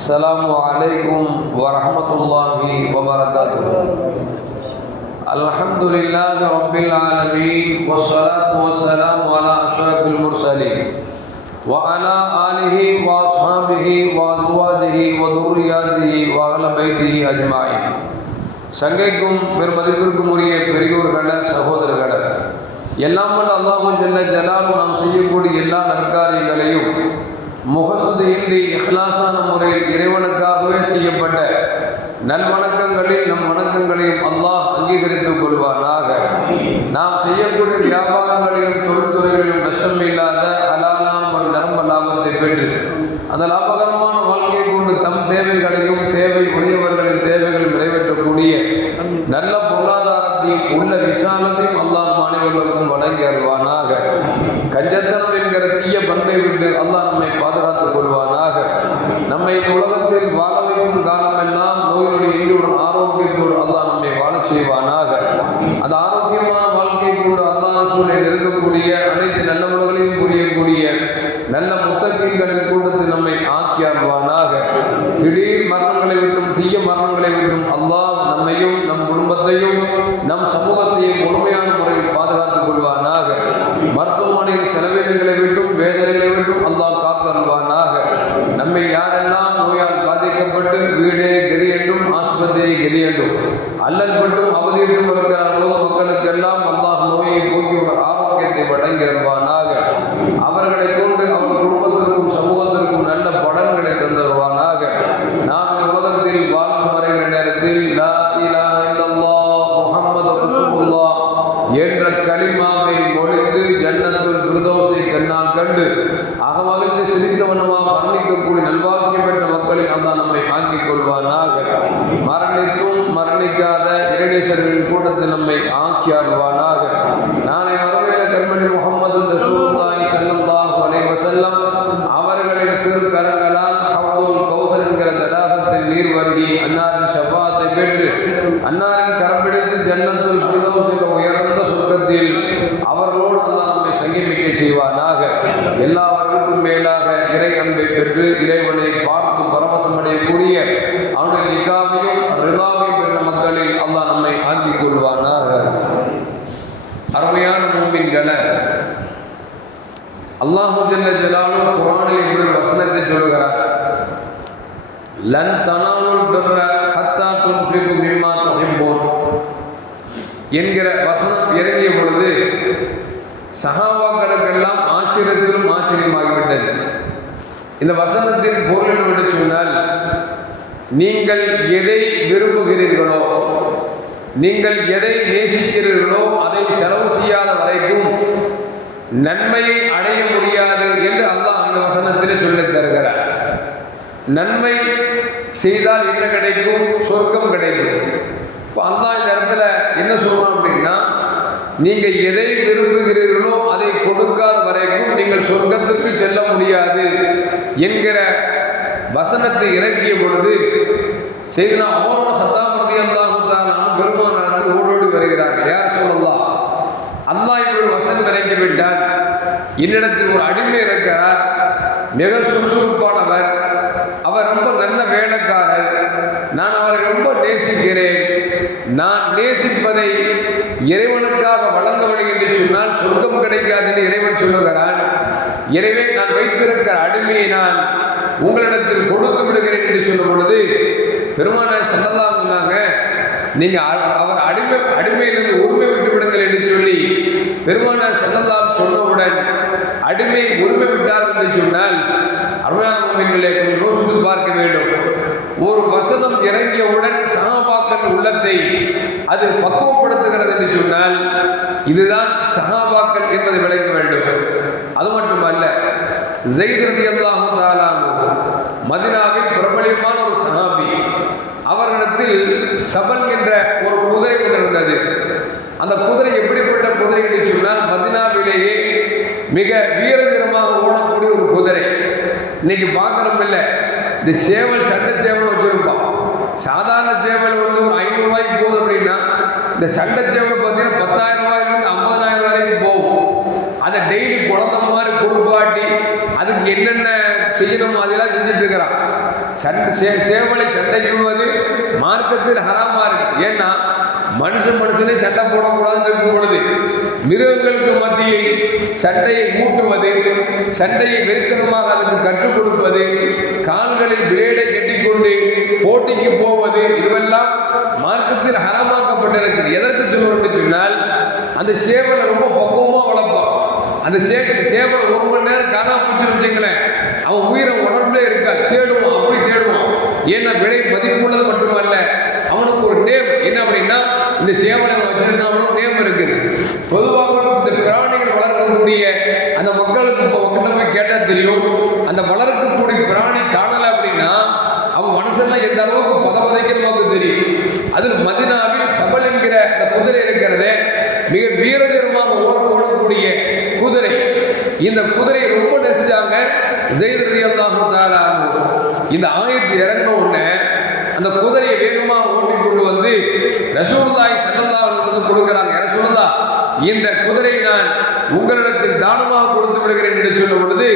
السلام عليكم ورحمة الله وبركاته الحمد لله رب العالمين والصلاة والسلام على أشرف المرسلين وعلى آله وأصحابه وأزواجه وذرياته وأهل بيته أجمعين சங்கைக்கும் பெருமதிப்பிற்கும் உரிய பெரியோர்கள சகோதரர்கள எல்லாம் வல்ல அல்லாஹு ஜல்ல ஜலாலும் நாம் செய்யக்கூடிய எல்லா நற்காரியங்களையும் முகசுதியின்றி இஹ்லாசான முறையில் இறைவனுக்காகவே செய்யப்பட்ட நல்வணக்கங்களில் நம் வணக்கங்களையும் அல்லாஹ் அங்கீகரித்துக் கொள்வானாக. நாம் செய்யக்கூடிய வியாபாரங்களிலும் தொழில்துறைகளிலும் நஷ்டம் இல்லாத அலாலாம் ஒரு நரம்ப லாபத்தை பெற்று அந்த லாபகரமான வாழ்க்கையை கொண்டு தம் தேவைகளையும் தேவை உடையவர்களின் தேவைகள் நிறைவேற்றக்கூடிய நல்ல பொருளாதார பொருளாதாரத்தையும் உள்ள விசாலத்தையும் அல்லாஹ் அனைவர்களுக்கும் வழங்கி அருள்வானாக. கஞ்சத்தனம் என்கிற தீய பண்பை விட்டு அல்லாஹ் நம்மை பாதுகாத்துக் கொள்வானாக. நம்மை உலகத்தில் வாழ வைக்கும் காலமெல்லாம் நோயினுடைய ஈடுடன் ஆரோக்கியத்தோடு அல்லாஹ் நம்மை வாழச் செய்வானாக. அந்த ஆரோக்கியமான வாழ்க்கை கூட அல்லாஹ் சூழலில் இருக்கக்கூடிய அனைத்து நல்லவர்களையும் புரியக்கூடிய நல்ல முத்தகீன்களின் கூட்டத்தில் நம்மை ஆக்கியாடுவானாக திடீர் மரணங்களை விட்டும் தீய மரணங்களை விட்டும் அல்லாஹ் நம்மையும் நம் குடும்பத்தையும் நம் சமூகத்தையும் முழுமையான முறையில் பாதுகாத்துக் கொள்வானாக. மருத்துவமனையில் செலவினங்களை விட்டும் வேதனைகளை விட்டும் அல்லாஹ் காத்தருள்வானாக. நம்மை யாரெல்லாம் நோயால் பாதிக்கப்பட்டு வீடே கதி என்றும் ஆஸ்பத்திரியை கதி என்றும் அல்லல் பட்டும் அவதியிட்டும் இருக்கிறார்களோ மக்களுக்கெல்லாம் அல்லாஹ் நோயை போக்கி ஒரு ஆரோக்கியத்தை வழங்கி வருவானாக அவர்களை என்ற களிமாவை மொழிந்து ஜன்னத்துல் சுருதோசை கண்ணால் கண்டு அகமகிழ்ந்து சிரித்தவனமாக மரணிக்கக்கூடிய நல்வாக்கியம் பெற்ற மக்களில் அல்லாஹ் நம்மை ஆக்கிக் கொள்வானாக. மரணித்தும் மரணிக்காத இரணேசர்களின் கூட்டத்தில் நம்மை ஆக்கி ஆழ்வானாக நாளை மறுமையில கண்மணி முகமது ரசூலுல்லாஹி ஸல்லல்லாஹு அலைஹி வஸல்லம் அவர்களின் திருக்கரங்களால் ஹவுதுல் கௌசர் என்கிற தடாகத்தில் நீர் வருகி அன்னாரின் செவ்வாத்தை பெற்று அன்னாரின் கரம் பிடித்து சொர்க்கத்தில் அவர்களோடு அல்லா நம்மை சங்கமிக்க செய்வானாக. எல்லாவற்றுக்கும் மேலாக இறை அன்பை பெற்று இறைவனை பார்த்து பரவசம் அடையக்கூடிய அவனுடைய நிக்காவையும் ரிதாவையும் பெற்ற மக்களில் அல்லா நம்மை ஆக்கிக் கொள்வானாக. அருமையான மூமின்களை அல்லாஹு ஜல்ல ஜலாலும் குரானில் இப்படி ஒரு வசனத்தை சொல்கிறார் லன் தனாலுல் பிர்ர ஹத்தா துன்ஃபிகு மிம்மா என்கிற வசனம் இறங்கிய பொழுது சகாபாக்களுக்கெல்லாம் ஆச்சரியத்திலும் ஆச்சரியமாகிவிட்டது. இந்த வசனத்தின் பொருள் என்னவென்று சொன்னால் நீங்கள் எதை விரும்புகிறீர்களோ நீங்கள் எதை நேசிக்கிறீர்களோ அதை செலவு செய்யாத வரைக்கும் நன்மையை அடைய முடியாது என்று அல்லாஹ் அந்த வசனத்திலே சொல்லித் தருகிறார். நன்மை செய்தால் என்ன கிடைக்கும்? சொர்க்கம் கிடைக்கும். இப்போ அல்லாஹ் இந்த இடத்துல என்ன சொல்றான் அப்படின்னா நீங்கள் எதை விரும்புகிறீர்களோ அதை கொடுக்காத வரைக்கும் நீங்கள் சொர்க்கத்திற்கு செல்ல முடியாது என்கிற வசனத்தை இறக்கிய பொழுது செய்தா அமோன சத்தாமரதி அல்லாஹுத்தாலும் பெருமானத்தில் ஓடோடி வருகிறார்கள். யார் சொல்லலாம் அல்லாஹ் இவர்கள் வசனம் இறங்கி விட்டார் என்னிடத்தில் ஒரு அடிமை இருக்கிறார். மிக சுறுசுறுப்பானவர். அவர் ரொம்ப நல்ல வேலைக்காரர். நான் அவரை ரொம்ப நேசிக்கிறேன். பிரவேசிப்பதை இறைவனுக்காக வழங்கவில்லை என்று சொன்னால் சொர்க்கம் கிடைக்காது என்று இறைவன் சொல்லுகிறான். எனவே நான் வைத்திருக்கிற அடிமையை நான் உங்களிடத்தில் கொடுத்து விடுகிறேன் என்று சொல்லும் பொழுது பெருமானார் செல்லலாம் சொன்னாங்க நீங்க அவர் அடிமை அடிமையிலிருந்து உரிமை விட்டு விடுங்கள் என்று சொல்லி பெருமான செல்லலாம் சொன்னவுடன் அடிமை உரிமை விட்டார் என்று சொன்னால் அருமையானவர்களை கொஞ்சம் பார்க்க வேண்டும். ஒரு வசனம் இறங்கியவுடன் சகாபாக்கள் உள்ளத்தை அது பக்குவப்படுத்துகிறது என்று சொன்னால் இதுதான் சகாபாக்கள் என்பதை விளக்க வேண்டும். அது மட்டுமல்ல ஜெயிதிரதி அல்லாஹு தாலானு மதினாவின் பிரபலியமான ஒரு சகாபி அவர்களிடத்தில் சபல் என்ற ஒரு குதிரை ஒன்று இருந்தது. அந்த குதிரை எப்படிப்பட்ட குதிரை என்று சொன்னால் மதினாவிலேயே மிக வீர வீரமாக ஓடக்கூடிய ஒரு குதிரை. இன்னைக்கு பார்க்குறோம் இல்லை இந்த சேவல் சண்டை சேவல் வச்சிருப்பான் சாதாரண சேவல் வந்து ஒரு ஐநூறுரூவாய்க்கு போகுது அப்படின்னா இந்த சண்டை சேவல் பார்த்தீங்கன்னா பத்தாயிரம் ரூபாயிலிருந்து ஐம்பதாயிரம் வரைக்கும் போகும். அதை டெய்லி குழந்தை மாதிரி குடும்பாட்டி அதுக்கு என்னென்ன செய்யணுமோ அதெல்லாம் செஞ்சுட்டு இருக்கிறான். சண்டை சே சேவலை சண்டைக்கு விடுவது மார்க்கத்தில் ஹராமா இருக்கு. ஏன்னா மனுஷன் மனுஷனே சண்டை போடக்கூடாதுன்னு இருக்கும் பொழுது மிருகங்களுக்கு மத்தியில் சண்டையை ஊட்டுவது சண்டையை வெறித்தனமாக அதற்கு கற்றுக் கொடுப்பது கால்களில் பிரேடை கட்டிக்கொண்டு போட்டிக்கு போவது இதுவெல்லாம் மார்க்கத்தில் ஹரமாக்கப்பட்டிருக்குது எதற்கு சொல்லுவோம் சொன்னால் அந்த சேவலை ரொம்ப பக்குவமாக வளர்ப்பான். அந்த சே சேவலை ஒரு மணி நேரம் காணா போச்சுன்னு வச்சுங்களேன் அவன் உயிரை உடம்புல இருக்கா தேடுவான் அப்படி தேடுவான். ஏன்னா விலை மதிப்புள்ளது மட்டுமல்ல அவனுக்கு ஒரு நேம். என்ன அப்படின்னா இந்த சேவலை வச்சிருந்தவனும் நேம் இருக்குது. பொதுவாக இந்த பிராணிகள் வளர்க்கக்கூடிய அந்த மக்களுக்கு இப்போ மக்கள்கிட்ட போய் கேட்டால் தெரியும் அந்த வளர்க்கக்கூடிய பிராணி காணலை அப்படின்னா அவன் மனசெல்லாம் எந்த அளவுக்கு பத பதைக்கிறது நமக்கு தெரியும் அதில் மதினாவில் சபல் என்கிற அந்த குதிரை இருக்கிறதே மிக வீரதீரமாக ஓட ஓடக்கூடிய குதிரை இந்த குதிரையை ரொம்ப நெசிச்சாங்க. ஜெயிதரதி அல்லாஹு இந்த ஆயத்து இறங்க உடனே அந்த குதிரையை வேகமாக ஓட்டி கொண்டு வந்து ரசூல்லாய் சல்லல்லா அலைஹி கொடுக்குறாங்க. கொடுக்குறாங்க சொல்லுதா? இந்த குதிரையை நான் உங்களிடத்தில் தானமாக கொடுத்து விடுகிறேன் என்று சொல்லும் பொழுது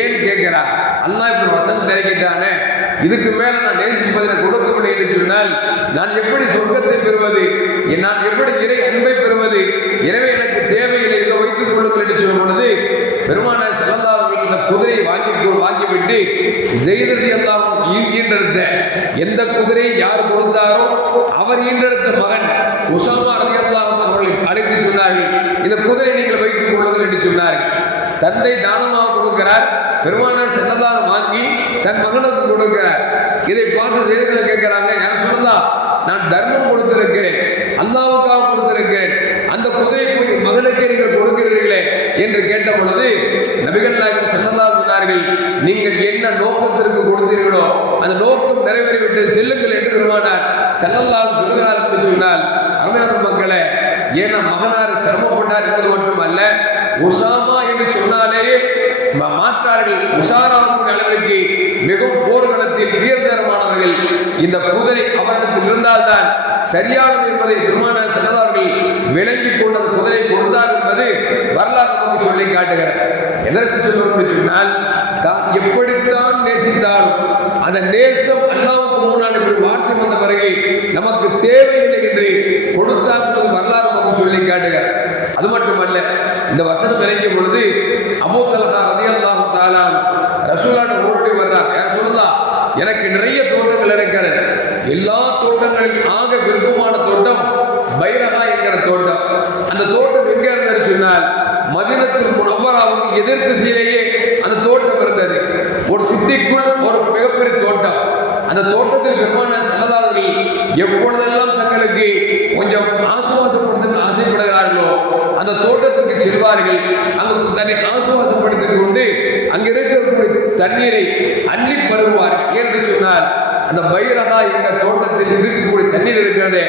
ஏன் கேட்கிறார் அல்லாஹ் இப்படி வசனம் தெரிவிக்கிட்டானே இதுக்கு மேல நான் நேசிப்பதை கொடுக்க என்று சொன்னால் நான் எப்படி சொர்க்கத்தை பெறுவது? நான் எப்படி இறை அன்பை பெறுவது? எனவே எனக்கு தேவையில்லை இதை வைத்துக் கொள்ளுங்கள் என்று சொல்லும் பொழுது பெருமான செல்லல்லாவர்கள் இந்த குதிரையை வாங்கி வாங்கிவிட்டு ஜெயிததி எல்லாம் ஈன்றெடுத்த. எந்த குதிரையை யார் கொடுத்தாரோ அவர் ஈன்றெடுத்த மகன் உசாமா ரதி அவர்களை அழைத்து சொன்னார்கள் இந்த குதிரை நீங்கள் வைத்துக் கொள்ளுங்கள் என்று சொன்னார்கள். தந்தை தானமாக கொடுக்கிறார் பெருமான செல்லதார் வாங்கி தன் மகனுக்கு கொடுக்கிறார். இதை பார்த்து செய்திகள் கேட்கிறாங்க யார் சொன்னதா நான் தர்மம் கொடுத்திருக்கிறேன் அல்லாவுக்காக கொடுத்திருக்கிறேன். அந்த குதிரை போய் மகனுக்கு நீங்கள் கொடுக்கிறீர்களே என்று கேட்ட பொழுது நபிகள் நாயகம் செல்லல்லா சொன்னார்கள் நீங்கள் என்ன நோக்கத்திற்கு கொடுத்தீர்களோ அந்த நோக்கம் நிறைவேறிவிட்டு செல்லுங்கள் என்று பெருமானார். செல்லல்லாம் சொல்கிறார் என்று சொன்னால் அருமையான மக்களே ஏன்னா மகனார் சிரமப்பட்டார் என்பது மட்டுமல்ல உசாமா என்று சொன்னாலேயே மாற்றார்கள் உஷாராகக்கூடிய அளவிற்கு மிகவும் போர்க்களத்தில் வீரதரமானவர்கள் இந்த குதிரை அவரிடத்தில் இருந்தால்தான் சரியானது என்பதை பெருமான சன்னதார்கள் விளங்கி கொண்டு அந்த குதிரை கொடுத்தார் என்பது வரலாறு நமக்கு சொல்லி காட்டுகிறார் எதற்கு சொல்லுவோம் சொன்னால் தான் எப்படித்தான் நேசித்தாலும் அந்த நேசம் அல்லாவுக்கு முன்னால் இப்படி வார்த்தை வந்த பிறகு நமக்கு தேவையில்லை என்று கொடுத்தார் என்பது வரலாறு நமக்கு சொல்லி காட்டுகிறார் அது மட்டுமல்ல இந்த வசனம் விளங்கிய பொழுது அபூ தலஹா ரதியல்லாஹு தஆலா ரசூலான ஓடி வர்றார் யார் சொல்லுதா? எனக்கு நிறைய தோட்டங்கள் இருக்கிறது. எல்லா தோட்டங்களிலும் ஆக விருப்பமான தோட்டம் பைரகா என்கிற தோட்டம். அந்த தோட்டம் எங்க இருந்தது சொன்னால் மதினத்தில் முனவராவுக்கு எதிர் திசையிலேயே அந்த தோட்டம் இருந்தது. ஒரு சித்திக்குள் ஒரு மிகப்பெரிய தோட்டம். அந்த தோட்டத்தில் பெருமான சன்னதாரர்கள் எப்பொழுதெல்லாம் தங்களுக்கு கொஞ்சம் ஆசுவாசப்படுத்த ஆசைப்படுகிறார்களோ அந்த தோட்டத்திற்கு செல்வார்கள். அங்கு தன்னை ஆசுவாசப்படுத்திக் கொண்டு அங்கிருக்கக்கூடிய தண்ணீரை அள்ளி பருகுவார் என்று சொன்னால் அந்த பைரகா என்ற தோட்டத்தில் இருக்கக்கூடிய தண்ணீர் இருக்கிறதே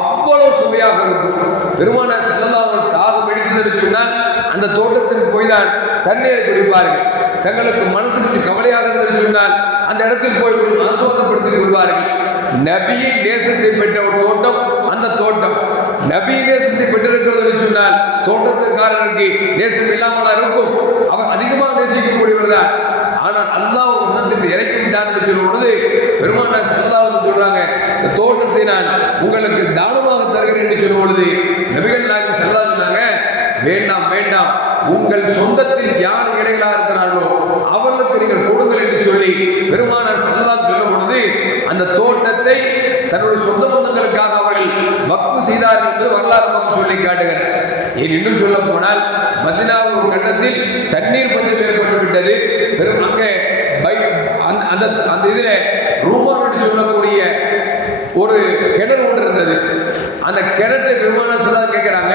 அவ்வளவு சுவையாக இருக்கும். பெருமான செல்லதார்கள் தாகம் எடுத்தது சொன்னால் அந்த தோட்டத்தில் போய் தான் தண்ணீரை குடிப்பார்கள். தங்களுக்கு மனசு பற்றி கவலையாக இருந்தது சொன்னால் அந்த இடத்தில் போய் ஆசுவாசப்படுத்திக் கொள்வார்கள். நபியின் நேசத்தை பெற்ற ஒரு தோட்டம் அந்த தோட்டம். நபி நேசத்தை பெற்றிருக்கிறது சொன்னால் தோட்டத்துக்காரருக்கு நேசம் இல்லாமல் இருக்கும். அவர் அதிகமாக நேசிக்கக்கூடியவர் தான். ஆனால் அல்லாஹ் ஒரு இறக்கி விட்டார் என்று சொல்லும் பொழுது பெருமானார் சொல்றாங்க இந்த தோட்டத்தை நான் உங்களுக்கு தானமாக தருகிறேன் என்று சொல்லும் பொழுது நபிகள் நாயகம் சல்லா சொன்னாங்க வேண்டாம் வேண்டாம். உங்கள் சொந்தத்தில் யார் இடைகளா இருக்கிறார்களோ அவர்களுக்கு நீங்கள் கொடுங்கள் என்று சொல்லி பெருமானார் சல்லல்லாஹு சொல்லும் பொழுது அந்த தோட்டத்தை தன்னுடைய சொந்த பந்தங்களுக்காக அவர்கள் வக்து செய்தார்கள் என்று வரலாறு நமக்கு சொல்லி காட்டுகிறார். ஏன் இன்னும் சொல்ல போனால் மதினாவின் ஒரு கட்டத்தில் தண்ணீர் பஞ்சம் ஏற்பட்டு விட்டது அந்த அந்த இதில் ரூமான் என்று சொல்லக்கூடிய ஒரு கிணறு ஒன்று இருந்தது. அந்த கிணற்றை பெருமான சொல்லாத கேட்கிறாங்க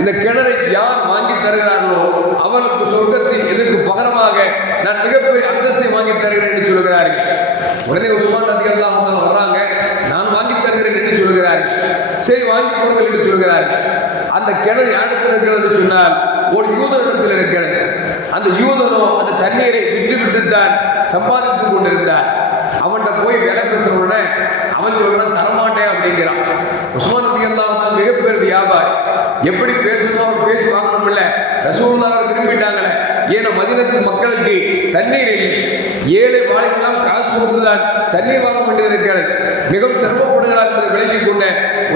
இந்த கிணறை யார் வாங்கி தருகிறார்களோ அவர்களுக்கு சொர்க்கத்தின் இதற்கு பகரமாக நான் மிகப்பெரிய அந்தஸ்தை வாங்கி தருகிறேன் என்று சொல்கிறார்கள். உடனே உஸ்மான் அதிகாரம் அவங்க வர்றாங்க நான் வாங்கி தருகிறேன் என்று சொல்கிறார்கள். சரி வாங்கி கொடுங்கள் என்று சொல்கிறார்கள். அந்த கிணறு யாரிடத்தில் இருக்கிறது? என்று சொன்னால் ஒரு யூதனிடத்தில் இருக்கிறது. அந்த யூதனும் தண்ணீரை விட்டு விட்டு தான் சம்பாதித்துக் கொண்டிருந்தார். அவன்கிட்ட போய் விலை பேசுற உடனே அவன் சொல்றான் தரமாட்டேன் அப்படிங்கிறான். உஸ்மான் நபி அல்லாஹ் மிகப்பெரிய வியாபாரி. எப்படி பேசணும் அவர் பேசி வாங்கணும் இல்லை ரசூல்லா அவர் விரும்பிட்டாங்களே. ஏன்னா மதினத்து மக்களுக்கு தண்ணீர் இல்லை. ஏழை வாழைக்கெல்லாம் காசு கொடுத்துதான் தண்ணீர் வாங்க வேண்டியிருக்கிறது மிகவும் சிரமப்படுகிறார் என்பதை விளங்கிக் கொண்ட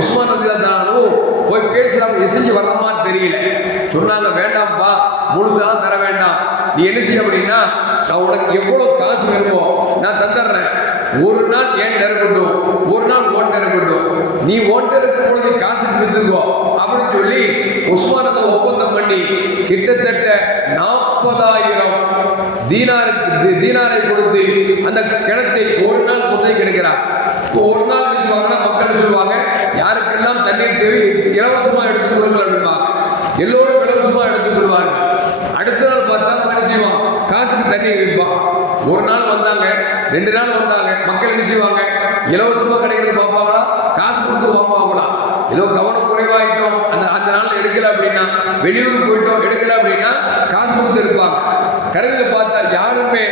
உஸ்மான் ரதியல்லாஹு போய் பேசுறாங்க எசைஞ்சு வரலாமான்னு தெரியல. சொன்னாங்க வேண்டாம்ப்பா முழுசாக தர வேண்டாம். நீ என்ன செய்ய அப்படின்னா நான் உனக்கு எவ்வளோ காசு வேணுமோ நான் தந்துடுறேன். ஒரு நாள் ஏன் இருக்கட்டும் ஒரு நாள் ஓட்ட இருக்கட்டும் நீ ஓட்ட இருக்கும் பொழுது காசு வித்துக்கோ அப்படின்னு சொல்லி உஸ்மானத்தை ஒப்பந்தம் பண்ணி கிட்டத்தட்ட நாற்பதாயிரம் தீனாருக்கு தி- தீனாரை கொடுத்து அந்த கிணத்தை ஒரு நாள் குத்தகை கிடைக்கிறார் இப்போ ஒரு நாள் நினைச்சுவாங்கன்னா மக்கள் சொல்லுவாங்க தண்ணீர் தேவை இலவசமா எடுத்துக் கொடுங்கள் அப்படிம்பாங்க எல்லோரும் இலவசமா எடுத்துக் கொள்வார்கள் அடுத்த நாள் பார்த்தா அவன் செய்வான்? காசுக்கு தண்ணியை விற்பான் ஒரு நாள் வந்தாங்க ரெண்டு நாள் வந்தாங்க மக்கள் என்ன செய்வாங்க? இலவசமா கிடைக்கிறது பார்ப்பாங்களா? காசு கொடுத்து வாங்குவாங்களா? ஏதோ கவனம் குறைவாயிட்டோம். அந்த அந்த நாள் எடுக்கல அப்படின்னா வெளியூருக்கு போயிட்டோம் எடுக்கல அப்படின்னா காசு கொடுத்து இருப்பாங்க. கருதில் பார்த்தா யாருமே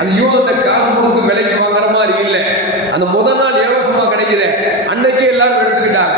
அந்த யூதத்தை காசு கொடுத்து விலைக்கு வாங்குற மாதிரி இல்லை அந்த முதல் நாள் இலவசமா கிடைக்குது அன்னைக்கே எல்லாரும் எடுத்துக்கிட்டாங்க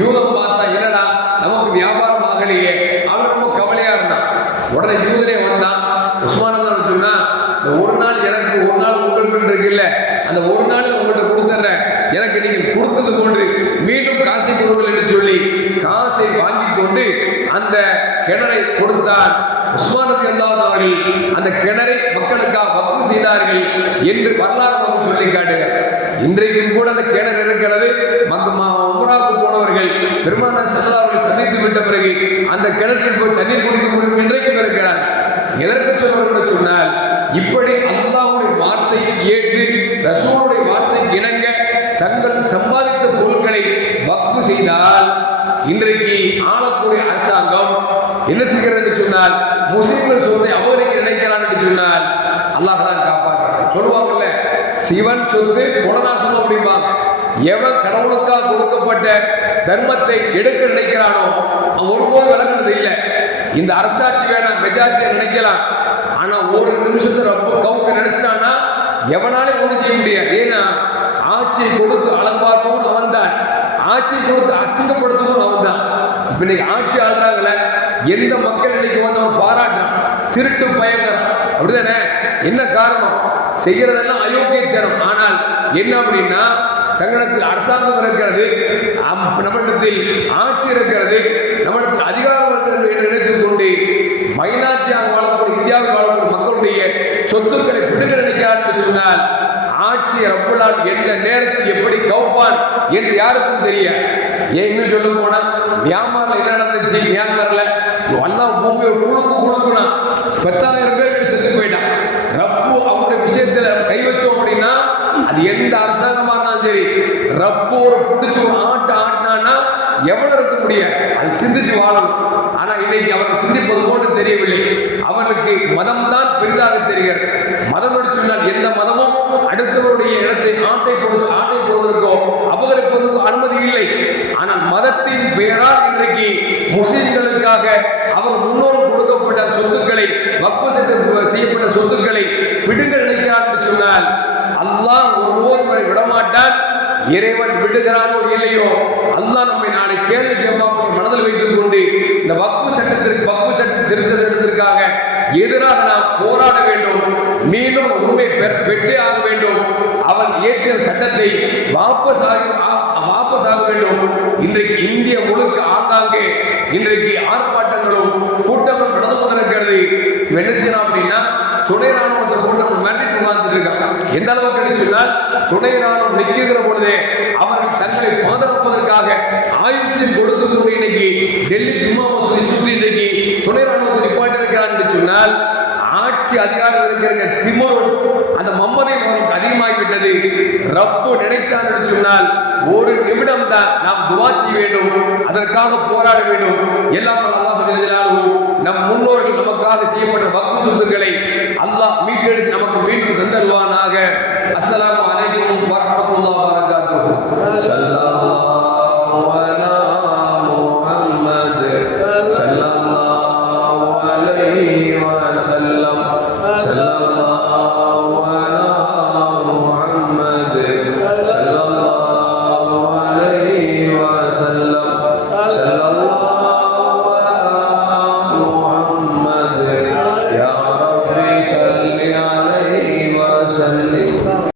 யூதம் பார்த்தா என்னடா நமக்கு வியாபாரம் ஆகலையே அவன் ரொம்ப கவலையா இருந்தான் உடனே யூதனே வந்தான் உஸ்மானந்தன் சொன்னா இந்த ஒரு நாள் எனக்கு ஒரு நாள் உங்களுக்கு இருக்குல்ல அந்த ஒரு நாள் உங்கள்கிட்ட கொடுத்துட்றேன். எனக்கு நீங்கள் கொடுத்தது போன்று மீண்டும் காசை கொடுங்கள் என்று சொல்லி காசை வாங்கி கொண்டு அந்த கிணறை கொடுத்தார். உஸ்மானது அல்லாதவர்கள் அந்த கிணறை மக்களுக்காக வக்கு செய்தார்கள் என்று வரலாறு நமக்கு சொல்லி காட்டுகிறார். இன்றைக்கும் கூட அந்த கிணறு இருக்கிறது. மக்க- ம- போனவர்கள் பெருமான செல்லாவை சந்தித்து விட்ட பிறகு அந்த கிணற்றில் போய் தண்ணீர் குடிக்க முடியும்? இன்றைக்கும் இருக்கிறார். எதற்கு சொல்வது சொன்னால் இப்படி அல்லாஹ் தங்கள் சம்பாதித்த பொருட்களை வக்ஃபு செய்தால் இன்றைக்கு ஆளக்கூடிய அரசாங்கம் என்ன செய்கிறது என்று சொன்னால் முஸ்லிம்கள் சொத்தை அபகரிக்க நினைக்கிறான் என்று சொன்னால் அல்லாஹ் தான் காப்பாற்றான் சொல்லுவாங்கல்ல சிவன் சொத்து குணநாசம் அப்படிம்பாங்க. எவன் கடவுளுக்காக கொடுக்கப்பட்ட தர்மத்தை எடுக்க நினைக்கிறானோ அவன் ஒருபோது விளங்குறது இல்லை. இந்த அரசாட்சி வேணாம் மெஜாரிட்டியை நினைக்கலாம். ஆனா ஒரு நிமிஷத்தை ரொம்ப கவுக்க நினைச்சிட்டானா எவனாலே ஒன்று செய்ய முடியாது. ஏன்னா ஆட்சியை கொடுத்து அழகு பார்க்கவும் அவன் தான் ஆட்சியை கொடுத்து அசிங்கப்படுத்தவும் அவன் தான் இப்ப இன்னைக்கு ஆட்சி ஆள்றாங்களே எந்த மக்கள் இன்னைக்கு வந்தவன் பாராட்டுறான்? திருட்டு பயங்கரம். அப்படிதானே? என்ன காரணம்? செய்கிறதெல்லாம் அயோக்கியத்தனம் ஆனால் என்ன அப்படின்னா தங்களிடத்தில் அரசாங்கம் இருக்கிறது அம்- நம்மிடத்தில் ஆட்சி இருக்கிறது நம்மிடத்தில் அதிகாரம் இருக்கிறது என்று நினைத்துக் கொண்டு மைனாரிட்டியாக வாழக்கூடிய இந்தியாவில் வாழக்கூடிய மக்களுடைய சொத்துக்களை பிடுங்க நினைக்கிறார் என்று சொன்னால் ஆட்சியை ரப்புலால் எந்த நேரத்தில் எப்படி கவுப்பான் என்று யாருக்கும் தெரிய. ஏன்னு சொல்ல போனா மியான்மர்ல என்ன நடந்துச்சு? மியான்மர்ல எல்லாம் பூமியை குழுக்கு குழுக்குனா பத்தாயிரம் பேர் செத்து போயிட்டான். ரப்பு அவங்க விஷயத்துல கை வச்சோம் அப்படின்னா அது எந்த அரசாங்கமா இருந்தாலும் சரி ரப்பு ஒரு பிடிச்ச ஒரு ஆட்டு ஆட்டினானா எவ்வளவு இருக்க முடியாது. அது சிந்திச்சு வாழணும். ஆனா இன்னைக்கு அவர்கள் சிந்திப்பது போன்று தெரியவில்லை. அவனுக்கு மதம் தான் பெரிதாக தெரிகிறது. மதம் சொன்னால் எந்த மதம் அடுத்தவருடைய இடத்தை ஆட்டை போடு ஆட்டை போடுவதற்கோ அபகரிப்பதற்கோ அனுமதி இல்லை. ஆனால் மதத்தின் பெயரால் இன்றைக்கு முஸ்லிம்களுக்காக அவர் முன்னோர் கொடுக்கப்பட்ட சொத்துக்களை வக்ஃபு செய்யப்பட்ட சொத்துக்களை பிடுங்க நினைக்கிறார் என்று சொன்னால் அல்லாஹ் ஒருபோதும் விடமாட்டான். இறைவன் விடுகிறானோ இல்லையோ அல்லாஹ் நம்மை நாளை கேள்வி கேட்பான் மனதில் வைத்துக் கொண்டு இந்த வக்ஃபு சட்டத்திற்கு பெற்றே ஆக வேண்டும். அவன் இயற்றிய சட்டத்தை வாபஸ் ஆக வாபஸ் ஆக வேண்டும். இன்றைக்கு இந்திய முழுக்க ஆங்காங்கே இன்றைக்கு ஆர்ப்பாட்டங்களும் கூட்டங்களும் நடந்து கொண்டிருக்கிறது. என்ன செய்யலாம் அப்படின்னா துணை ராணுவத்தை கூட்டம் மிரட்டிட்டு உட்கார்ந்துட்டு இருக்கான். எந்த அளவுக்கு என்று சொன்னால் துணை ராணுவம் நிற்கிற பொழுதே அவர்கள் தங்களை பாதுகாப்பதற்காக ஆயுதத்தில் கொடுத்து இன்னைக்கு டெல்லிக்கு ஜும்மா மசூதி சுற்றி இன்னைக்கு துணை ராணுவத்தை நிப்பாட்டி இருக்கிறார் என்று சொன்னால் ஆட்சி அதிகாரம் இருக்கிற திமரும் அந்த மம்மதை அவருக்கு அதிகமாகிவிட்டது ரப்பு நினைத்தான் என்று சொன்னால் ஒரு நிமிடம் தான் நாம் துவா செய்ய வேண்டும். அதற்காக போராட வேண்டும். எல்லாம் அல்லாஹ் நம் முன்னோர்கள் நமக்காக செய்யப்பட்ட வக்ஃபு சொத்துக்களை அல்லாஹ் மீட்டெடுத்து நமக்கு மீண்டும் தந்தல்வானாக அஸ்லாம் அலைக்கும் வரஹ்மத்துல்லாஹி வபரகாத்துஹு.